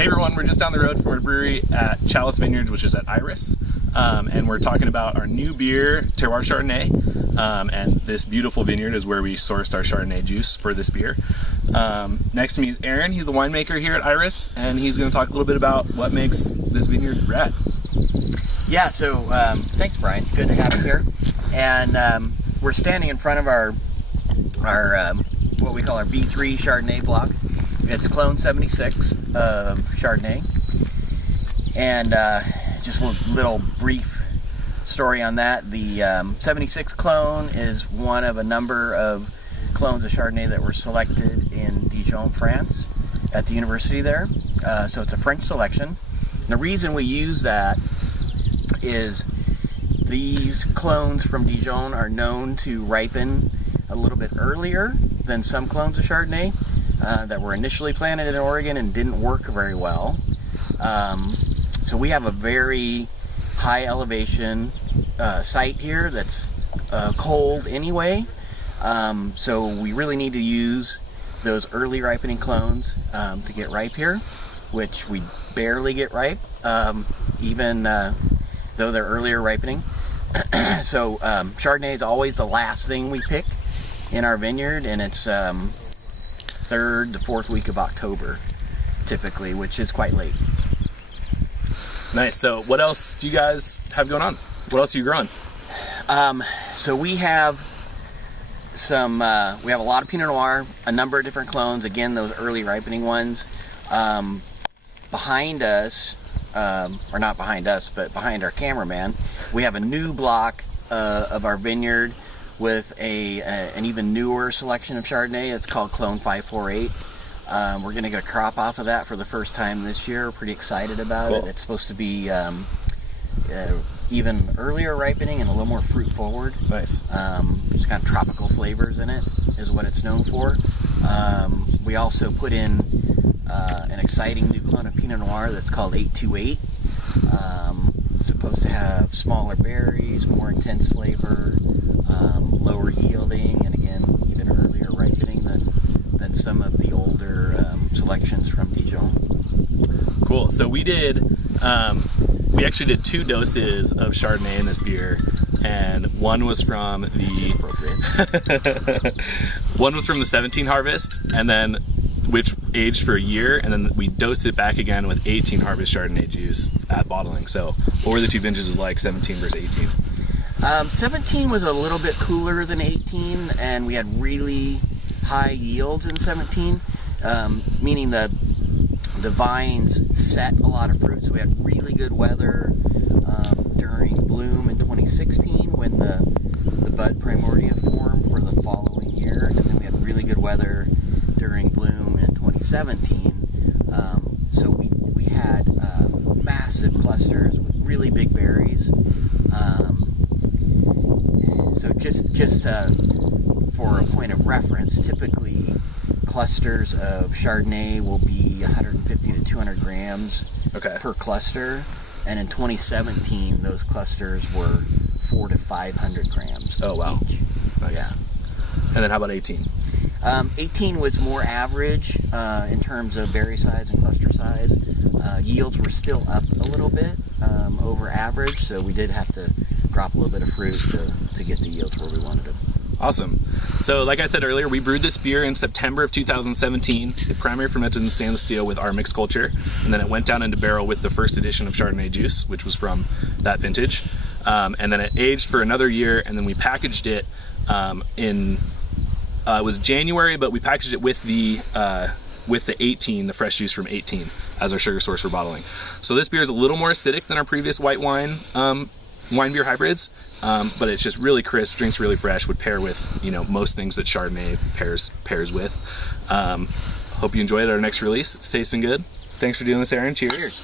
Hey everyone, we're just down the road from our brewery at Chalice Vineyards, which is at Iris, and we're talking about our new beer, Terroir Chardonnay, and this beautiful vineyard is where we sourced our Chardonnay juice for this beer. Next to me is Aaron. He's the winemaker here at Iris, and he's going to talk a little bit about what makes this vineyard rad. Yeah, so thanks, Brian. Good to have you here. And we're standing in front of our what we call our B3 Chardonnay block. It's clone 76 of Chardonnay. And just a little brief story on that. The 76 clone is one of a number of clones of Chardonnay that were selected in Dijon, France, at the university there. So it's a French selection. The reason we use that is these clones from Dijon are known to ripen a little bit earlier than some clones of Chardonnay that were initially planted in Oregon and didn't work very well. So we have a very high elevation site here that's cold anyway. So we really need to use those early ripening clones to get ripe here, which we barely get ripe, even though they're earlier ripening. So Chardonnay is always the last thing we pick in our vineyard, and it's third to fourth week of October typically, which is quite late. Nice. So what else do you guys have going on? What else are you growing? So we have some we have a lot of Pinot Noir, a number of different clones, again those early ripening ones. Behind us, or not behind us, but behind our cameraman, we have a new block of our vineyard with an even newer selection of Chardonnay. It's called Clone 548. We're going to get a crop off of that for the first time this year. We're pretty excited about it. It's supposed to be even earlier ripening and a little more fruit forward. Nice. Just kind of tropical flavors in it is what it's known for. We also put in an exciting new clone of Pinot Noir that's called 828. Supposed to have smaller berries, more intense flavor, lower yielding, and again, even earlier ripening than some of the older selections from Dijon. Cool. So we actually did 2 doses of Chardonnay in this beer, and one was from one was from the 17 harvest, and then which aged for a year, and then we dosed it back again with 18 harvest Chardonnay juice at bottling. So what were the 2 vintages like, 17 versus 18? 17 was a little bit cooler than 18, and we had really high yields in 17, meaning the vines set a lot of fruit. So we had really good weather during bloom in 2016 when the bud primordia formed for the following year, and then we had really good weather during bloom in 2017. So we had massive clusters with really big berries. So just for a point of reference, typically clusters of Chardonnay will be 150 to 200 grams per cluster, and in 2017 those clusters were 400 to 500 grams. Oh wow, each. Nice. Yeah. And then how about 18? 18 was more average in terms of berry size and cluster size. Yields were still up a little bit over average, so we did have to drop a little bit of fruit to get the yields where we wanted them. Awesome. So like I said earlier, we brewed this beer in September of 2017. It primary fermented in stainless steel with our mixed culture, and then it went down into barrel with the first edition of Chardonnay juice, which was from that vintage. And then it aged for another year, and then we packaged it it was January, but we packaged it with the 18, the fresh juice from 18, as our sugar source for bottling. So this beer is a little more acidic than our previous white wine beer hybrids, but it's just really crisp, drinks really fresh, would pair with most things that Chardonnay pairs with. Hope you enjoyed our next release. It's tasting good. Thanks for doing this, Aaron. Cheers.